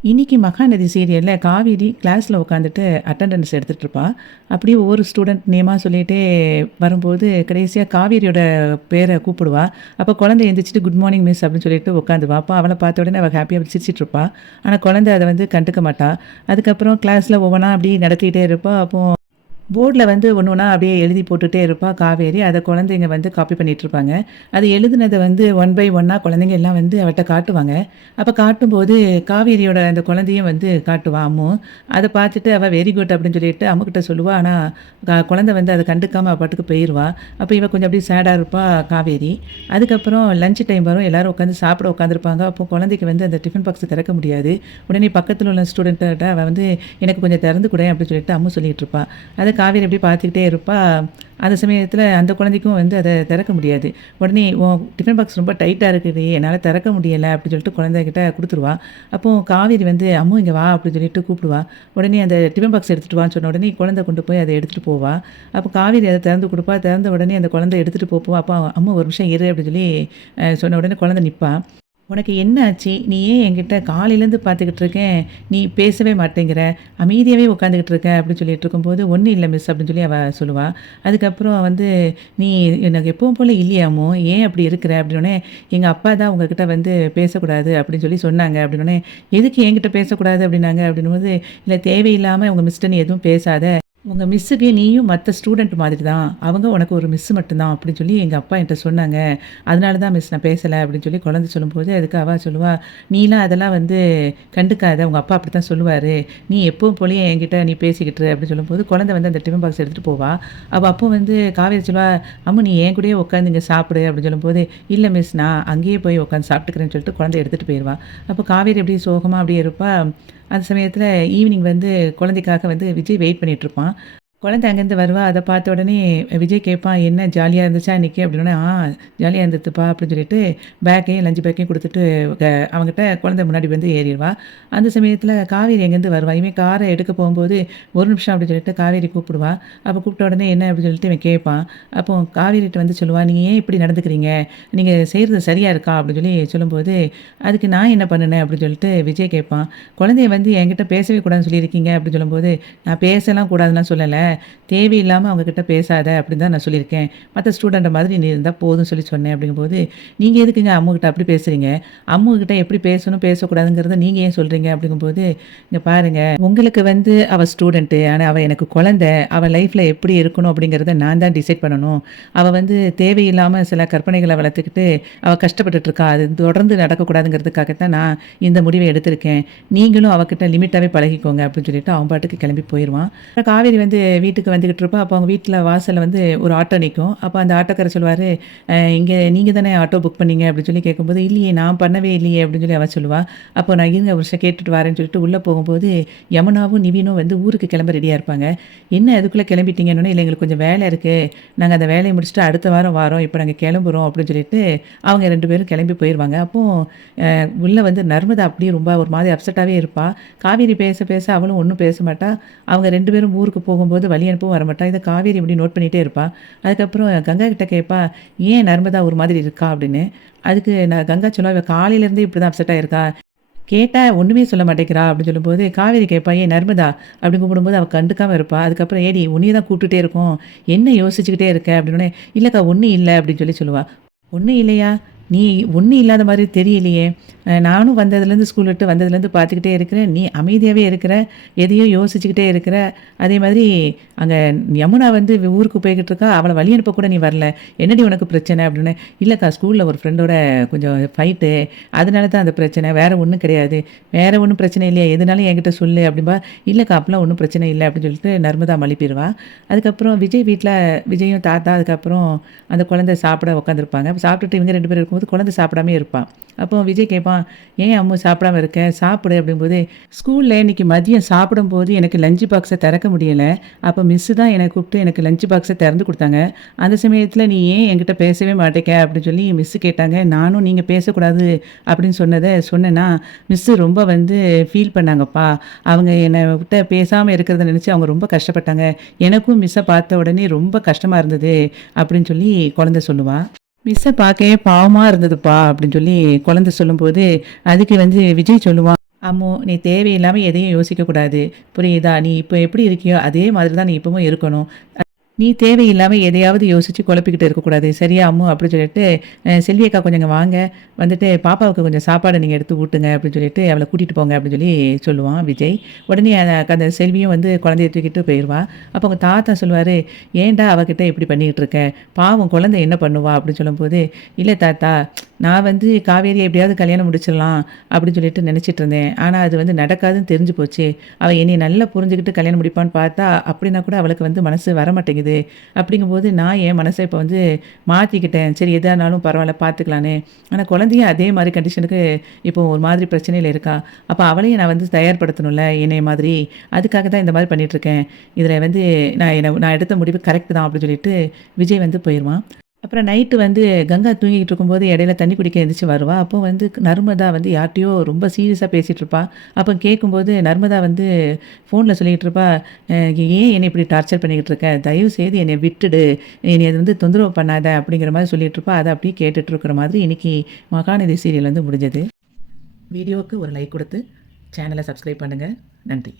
இன்னைக்கு மகாநதி சீரியல்ல காவேரி கிளாஸ்ல உட்காந்துட்டு அட்டெண்டன்ஸ் எடுத்துட்டு இருப்பா. அப்படியே ஒவ்வொரு ஸ்டூடெண்ட் நேமா சொல்லிட்டே வரும்போது, கடைசியா காவேரியோட பேர கூப்பிடுவா. அப்ப குழந்தை எந்திரிச்சுட்டு குட் மார்னிங் மிஸ் அப்படின்னு சொல்லிட்டு உட்காந்துருவா. அப்ப அவள பார்த்த உடனே அவ ஹேப்பியா சிரிச்சுட்டு இருப்பா. ஆனா குழந்தை அத வந்து கண்டுக்க மாட்டா. அதுக்கப்புறம் கிளாஸ்ல ஒவ்வொன்னா அப்படியே நடத்திட்டே இருப்பா. அப்போ போர்டில் வந்து ஒன்று ஒன்றா அப்படியே எழுதி போட்டுகிட்டே இருப்பா காவேரி. அதை குழந்தைங்க வந்து காப்பி பண்ணிகிட்ருப்பாங்க. அது எழுதுனதை வந்து ஒன் பை ஒன்னாக குழந்தைங்க எல்லாம் வந்து அவட்ட காட்டுவாங்க. அப்போ காட்டும்போது காவேரியோட அந்த குழந்தையும் வந்து காட்டுவா அம்மு. அதை பார்த்துட்டு அவள் வெரி குட் அப்படின்னு சொல்லிட்டு அம்முக்கிட்ட சொல்லுவா. ஆனால் குழந்தை வந்து அதை கண்டுக்காமல் அவள் பாட்டுக்கு போயிடுவா. அப்போ இவ கொஞ்சம் அப்படியே சேடாக இருப்பா காவேரி. அதுக்கப்புறம் லஞ்ச் டைம் வரும். எல்லோரும் உட்காந்து சாப்பிட உட்காந்துருப்பாங்க. அப்போ குழந்தைக்கு வந்து அந்த டிஃபன் பாக்ஸ் திறக்க முடியாது. உடனே பக்கத்தில் உள்ள ஸ்டூடெண்ட்ட அவள் வந்து எனக்கு கொஞ்சம் திறந்து கொடு அப்படின்னு சொல்லிட்டு அம்மு சொல்லிகிட்டு இருப்பா. அதை காவேரி எப்படி பார்த்துக்கிட்டே இருப்பா. அந்த சமயத்தில் அந்த குழந்தைக்கும் வந்து அதை திறக்க முடியாது. உடனே உன் டிஃபன் பாக்ஸ் ரொம்ப டைட்டாக இருக்குது, என்னால் திறக்க முடியலை அப்படின்னு சொல்லிட்டு குழந்தைகிட்ட கொடுத்துருவா. அப்போது காவேரி வந்து அம்மு இங்கே வா அப்படின்னு சொல்லிட்டு கூப்பிடுவா. உடனே அந்த டிஃபன் பாக்ஸ் எடுத்துகிட்டு வான்னு சொன்ன உடனே குழந்தை கொண்டு போய் அதை எடுத்துகிட்டு போவா. அப்போ காவேரி அதை திறந்து கொடுப்பா. திறந்த உடனே அந்த குழந்தை எடுத்துகிட்டு போவா. அப்போ அம்மா ஒரு நிமிஷம் இரு அப்படின்னு சொல்லி சொன்ன உடனே குழந்தை நிற்பா. உனக்கு என்ன ஆச்சு? நீ ஏன் என்கிட்ட காலையிலேருந்து பார்த்துக்கிட்டு இருக்கேன், நீ பேசவே மாட்டேங்கிற, அமைதியாகவே உட்காந்துக்கிட்டு இருக்க அப்படின்னு சொல்லிட்டு இருக்கும்போது, ஒன்றும் இல்லை மிஸ் அப்படின்னு சொல்லி அவள் சொல்லுவாள். அதுக்கப்புறம் வந்து நீ எனக்கு எப்பவும் போல் இல்லையாமோ, ஏன் அப்படி இருக்கிற அப்படின்னோடனே, எங்கள் அப்பா தான் உங்ககிட்ட வந்து பேசக்கூடாது அப்படின்னு சொல்லி சொன்னாங்க அப்படின்னோடனே, எதுக்கு என்கிட்ட பேசக்கூடாது அப்படின்னாங்க அப்படின்னும்போது, இல்லை தேவையில்லாமல் உங்கள் மிஸ்டர் நீ எதுவும் பேசாத, உங்கள் மிஸ்ஸுக்கு நீயும் மற்ற ஸ்டூடெண்ட் மாதிரி தான், அவங்க உனக்கு ஒரு மிஸ் மட்டும்தான் அப்படின்னு சொல்லி எங்கள் அப்பா என்கிட்ட சொன்னாங்க, அதனால தான் மிஸ் நான் பேசலை அப்படின்னு சொல்லி குழந்தை சொல்லும்போது, அதுக்கு அவள் சொல்லுவா, நீலாம் அதெல்லாம் வந்து கண்டுக்காத, உங்கள் அப்பா அப்படி தான் சொல்லுவார், நீ எப்பவும் போலயே என்கிட்ட நீ பேசிக்கிட்டு அப்படின்னு சொல்லும்போது குழந்தை வந்து அந்த டிஃபன் பாக்ஸ் எடுத்துகிட்டு போவா. அவள் அப்போ வந்து காவேரி சொல்லுவா, அம்மா நீ என் கூடயே உட்காந்து இங்கே சாப்பிடு அப்படின்னு சொல்லும்போது, இல்லை மிஸ் நான் அங்கேயே போய் உட்காந்து சாப்பிட்டுக்கிறேன்னு சொல்லிட்டு குழந்தை எடுத்துகிட்டு போயிடுவா. அப்போ காவேரி அப்படியே சோகமாக அப்படியே இருப்பா. அந்த சமயத்தில் ஈவினிங் வந்து குழந்தைக்காக வந்து விஜய் வெயிட் பண்ணிகிட்ருப்பான். குழந்தை அங்கேருந்து வருவா. அதை பார்த்த உடனே விஜய் கேட்பான், "என்ன ஜாலியாக இருந்துச்சா இன்னைக்கு?" அப்படின்னோடனே, ஜாலியாக இருந்ததுப்பா" அப்படின்னு சொல்லிட்டு பேக்கையும் லஞ்ச் பேக்கையும் கொடுத்துட்டு அவங்ககிட்ட குழந்தை முன்னாடி வந்து ஏறிடுவா. அந்த சமயத்தில் காவேரி எங்கேருந்து வருவா. இவன் காரை எடுக்க போகும்போது, "ஒரு நிமிஷம்" அப்படின்னு சொல்லிட்டு காவேரி கூப்பிடுவா. அப்போ கூப்பிட்ட உடனே என்ன அப்படின்னு சொல்லிட்டு இவன் கேட்பான். அப்போ காவேரிட்ட வந்து சொல்லுவா, "நீங்கள் ஏன் இப்படி நடந்துக்கிறீங்க? நீங்கள் செய்கிறது சரியாக இருக்கா?" அப்படின்னு சொல்லி சொல்லும்போது, "அதுக்கு நான் என்ன பண்ணினேன்?" அப்படின்னு சொல்லிட்டு விஜய் கேட்பான். "குழந்தைய வந்து என்கிட்ட பேசவே கூடாதுன்னு சொல்லியிருக்கீங்க" அப்படின்னு சொல்லும்போது, "நான் பேசலாம் கூடாதுலாம் சொல்லலை, தேவையில்லாமல் அவங்கக்கிட்ட பேசாத அப்படின்னு தான் நான் சொல்லியிருக்கேன், மற்ற ஸ்டூடெண்ட்டை மாதிரி நீ இருந்தால் போதும்னு சொல்லி சொன்னேன்" அப்படிங்கும்போது, "நீங்கள் எதுக்குங்க அம்முக்கிட்ட அப்படி பேசுகிறீங்க? அம்முக்கிட்ட எப்படி பேசணும் பேசக்கூடாதுங்கிறத நீங்கள் ஏன் சொல்கிறீங்க?" அப்படிங்கும்போது, "இங்கே பாருங்கள், உங்களுக்கு வந்து அவள் ஸ்டூடெண்ட்டு, ஆனால் அவள் எனக்கு குழந்தை, அவள் லைஃப்பில் எப்படி இருக்கணும் அப்படிங்கிறத நான் தான் டிசைட் பண்ணணும். அவள் வந்து தேவையில்லாமல் சில கற்பனைகளை வளர்த்துக்கிட்டு அவள் கஷ்டப்பட்டுட்ருக்கா, அது தொடர்ந்து நடக்கக்கூடாதுங்கிறதுக்காகத்தான் நான் இந்த முடிவை எடுத்திருக்கேன். நீங்களும் அவகிட்ட லிமிட்டாகவே பழகிக்கோங்க" அப்படின்னு சொல்லிட்டு அவன் பாட்டுக்கு கிளம்பி போயிடுவான். காவேரி வந்து வீட்டுக்கு வந்துக்கிட்டு இருப்பா. அப்போ அவங்க வீட்டில் வாசலில் வந்து ஒரு ஆட்டோ நிற்கும். அப்போ அந்த ஆட்டோக்காரர் சொல்லுவார், "இங்கே நீங்கள் தானே ஆட்டோ புக் பண்ணீங்க?" அப்படின்னு சொல்லி கேட்கும்போது, "இல்லையே நான் பண்ணவே இல்லையே" அப்படின்னு சொல்லி அவள் சொல்லுவாள். அப்போ நான் இருங்க ஒரு விஷயம் கேட்டுட்டு வரேன்னு சொல்லிட்டு உள்ளே போகும்போது, யமுனாவும் நிவினும் வந்து ஊருக்கு கிளம்ப ரெடியாக இருப்பாங்க. "என்ன அதுக்குள்ளே கிளம்பிட்டீங்கன்னு?" "இல்லை எங்களுக்கு கொஞ்சம் வேலை இருக்குது, நாங்கள் அந்த வேலையை முடிச்சுட்டு அடுத்த வாரம் வாரோம், இப்போ நாங்கள் கிளம்புறோம்" அப்படின்னு சொல்லிட்டு அவங்க 2 பேரும் கிளம்பி போயிடுவாங்க. அப்போது உள்ளே வந்து நர்மதா அப்படியே ரொம்ப ஒரு மாதிரி அப்செட்டாகவே இருப்பாள். காவேரி பேச பேச அவளும் ஒன்றும் பேச மாட்டா. அவங்க 2 பேரும் ஊருக்கு போகும்போது வழி அனுப்பவும் வரமாட்டா. இதை காவேரி இப்படி நோட் பண்ணிகிட்டே இருப்பா. அதுக்கப்புறம் கங்கா கிட்ட கேட்பா, "ஏன் நர்மதா ஒரு மாதிரி இருக்கா?" அப்படின்னு. அதுக்கு நான் கங்கா சொல்லுவா, "இவ காலையிலேருந்தே இப்படி தான் அப்செட்டாக இருக்கா, கேட்டா ஒன்றுமே சொல்ல மாட்டேங்கிறா" அப்படின்னு சொல்லும்போது, காவேரி கேட்பா, "ஏன் நர்மதா" அப்படின்னு கூப்பிடும்போது அவள் கண்டுக்காமல் இருப்பா. அதுக்கப்புறம், "ஏடி உன்னைய தான் கூப்பிட்டுட்டே இருக்கோம், என்ன யோசிச்சுக்கிட்டே இருக்க?" அப்படின்னோடனே, "இல்லைக்கா ஒன்றும் இல்லை" அப்படின்னு சொல்லி சொல்லுவா. "ஒன்றும் இல்லையா? நீ ஒன்றும் இல்லாத மாதிரி தெரியலையே, நானும் வந்ததுலேருந்து ஸ்கூல் விட்டு வந்ததுலேருந்து பார்த்துக்கிட்டே இருக்கிறேன், நீ அமைதியாகவே இருக்கிற, எதையோ யோசிச்சுக்கிட்டே இருக்கிற, அதே மாதிரி அங்கே யமுனா வந்து ஊருக்கு போய்கிட்டு இருக்கா, அவளை வழி அனுப்ப கூட நீ வரல, என்னடி உனக்கு பிரச்சனை?" அப்படின்னு. "இல்லைக்கா ஸ்கூலில் ஒரு ஃப்ரெண்டோட கொஞ்சம் ஃபைட்டு, அதனால தான் அந்த பிரச்சனை, வேறு ஒன்றும் கிடையாது, வேறு ஒன்றும் பிரச்சனை இல்லையா, எதுனாலும் என்கிட்ட சொல்லு" அப்படின்பா. "இல்லைக்கா அப்போலாம் ஒன்றும் பிரச்சனை இல்லை" அப்படின்னு சொல்லிட்டு நர்மதா மழுப்பிடுவா. அதுக்கப்புறம் விஜய் வீட்டில் விஜயும் தாத்தா அதுக்கப்புறம் அந்த குழந்தை சாப்பிட உட்காந்துருப்பாங்க. அப்போ சாப்பிட்டுட்டு இவங்க 2 பேரும் இருக்கும்போது குழந்தை சாப்பிடாமே இருப்பான். அப்போ விஜய் கேட்பான், "ஏன் அம்மு சாப்பிடாம இருக்க? சாப்பிடு" அப்படிங்கும்போது, "ஸ்கூலில் இன்றைக்கி மதியம் சாப்பிடும்போது எனக்கு லஞ்ச் பாக்ஸை திறக்க முடியலை, அப்போ மிஸ்ஸு தான் என்னை கூப்பிட்டு எனக்கு லஞ்ச் பாக்ஸை திறந்து கொடுத்தாங்க, அந்த சமயத்தில் நீ ஏன் என்கிட்ட பேசவே மாட்டேக்க அப்படின்னு சொல்லி மிஸ்ஸு கேட்டாங்க, நானும் நீங்கள் பேசக்கூடாது அப்படின்னு சொன்னதை சொன்னேன்னா, மிஸ்ஸு ரொம்ப வந்து ஃபீல் பண்ணாங்கப்பா, அவங்க என்னை விட்ட பேசாமல் இருக்கிறத நினச்சி அவங்க ரொம்ப கஷ்டப்பட்டாங்க, எனக்கும் மிஸ்ஸை பார்த்த உடனே ரொம்ப கஷ்டமாக இருந்தது" அப்படின்னு சொல்லி குழந்தை சொல்லுவாள். "மிஸ்ஸை பார்க்கவே பாவமாக இருந்ததுப்பா" அப்படின்னு சொல்லி குழந்தை சொல்லும்போது, அதுக்கு வந்து விஜய் சொல்லுவான், அம்மு, நீ தேவையில்லாம எதையும் யோசிக்கக்கூடாது. புரியுதா? நீ இப்போ எப்படி இருக்கியோ, அதே மாதிரி தான் நீ இப்பவும் இருக்கணும். நீ தேவையில்லாம எதையாவது யோசிச்சு குழப்பிக்கிட்டு இருக்கக்கூடாது. சரியா அம்மு? அப்படின்னு சொல்லிட்டு, செல்வி அக்கா கொஞ்சம் இங்க வாங்க. வந்துட்டு பாப்பாவுக்கு கொஞ்சம் சாப்பாடு நீங்க எடுத்து ஊட்டுங்க அப்படின்னு சொல்லிட்டு, அவள கூட்டிட்டு போங்க அப்படின்னு சொல்லி சொல்லுவான் விஜய். உடனே அந்த செல்வியும் வந்து குழந்தைய தூக்கிட்டு போயிருவா. அப்போ அவங்க தாத்தா சொல்லுவாரு, "ஏன்டா அவகிட்ட இப்படி பண்ணிக்கிட்டு இருக்க? பாவம் குழந்தை என்ன பண்ணுவா?" அப்படின்னு சொல்லும்போது, "இல்ல தாத்தா, நான் வந்து காவேரியை எப்படியாவது கல்யாணம் முடிச்சிடலாம் அப்படின்னு சொல்லிட்டு நினச்சிட்டு இருந்தேன். ஆனா அது வந்து நடக்காதுன்னு தெரிஞ்சு போச்சு. அவ என்னைய நல்லா புரிஞ்சுகிட்டு கல்யாணம் முடிப்பான்னு பார்த்தா, அப்படின்னா கூட அவளுக்கு வந்து மனசு வரமாட்டேங்குது. அப்படிங்கும்போது நான் என் மனச இப்போ வந்து மாத்திக்கிட்டேன். சரி எதா இருந்தாலும் பரவால்ல பார்த்துக்கலான்னு. ஆனா குழந்தையும் அதே மாரி கண்டிஷனுக்கு இப்போ ஒரு மாதிரி பிரச்சனையில இருக்கா. அப்ப அவளையும் நான் வந்து தயார்படுத்தணும்ல என்னைய மாதிரி. அதுக்காக தான் இந்த மாரி பண்ணிட்டுருக்கேன். இதில வந்து நான் எடுத்த முடிவு கரெக்ட் தான் அப்படின்னு சொல்லிட்டு விஜய் வந்து போயிருவான். அப்புறம் நைட்டு வந்து கங்கா தூங்கிக்கிட்டு இருக்கும்போது இடையில தண்ணி குடிக்க எந்திரிச்சு வருவா. அப்போ வந்து நர்மதா வந்து யார்ட்டயோ ரொம்ப சீரியஸா பேசிட்டு இருப்பா. அப்போ கேட்கும்போது நர்மதா வந்து ஃபோன்ல சொல்லிட்டு இருப்பா, "ஏன் என்னை இப்படி டார்ச்சர் பண்ணிக்கிட்டு இருக்க? தயவு செய்து என்னைய விட்டுடு. என்னைய வந்து தொந்தரவு பண்ணாத." அப்படிங்கிற மாரி சொல்லிட்டு இருப்பா. அத அப்படியே கேட்டுட்டு இருக்கிற மாதிரி இன்னைக்கு மகாநதி சீரியல் வந்து முடிஞ்சது. வீடியோவுக்கு ஒரு லைக் குடுத்து சேனல சப்ஸ்கிரைப் பண்ணுங்க. நன்றி.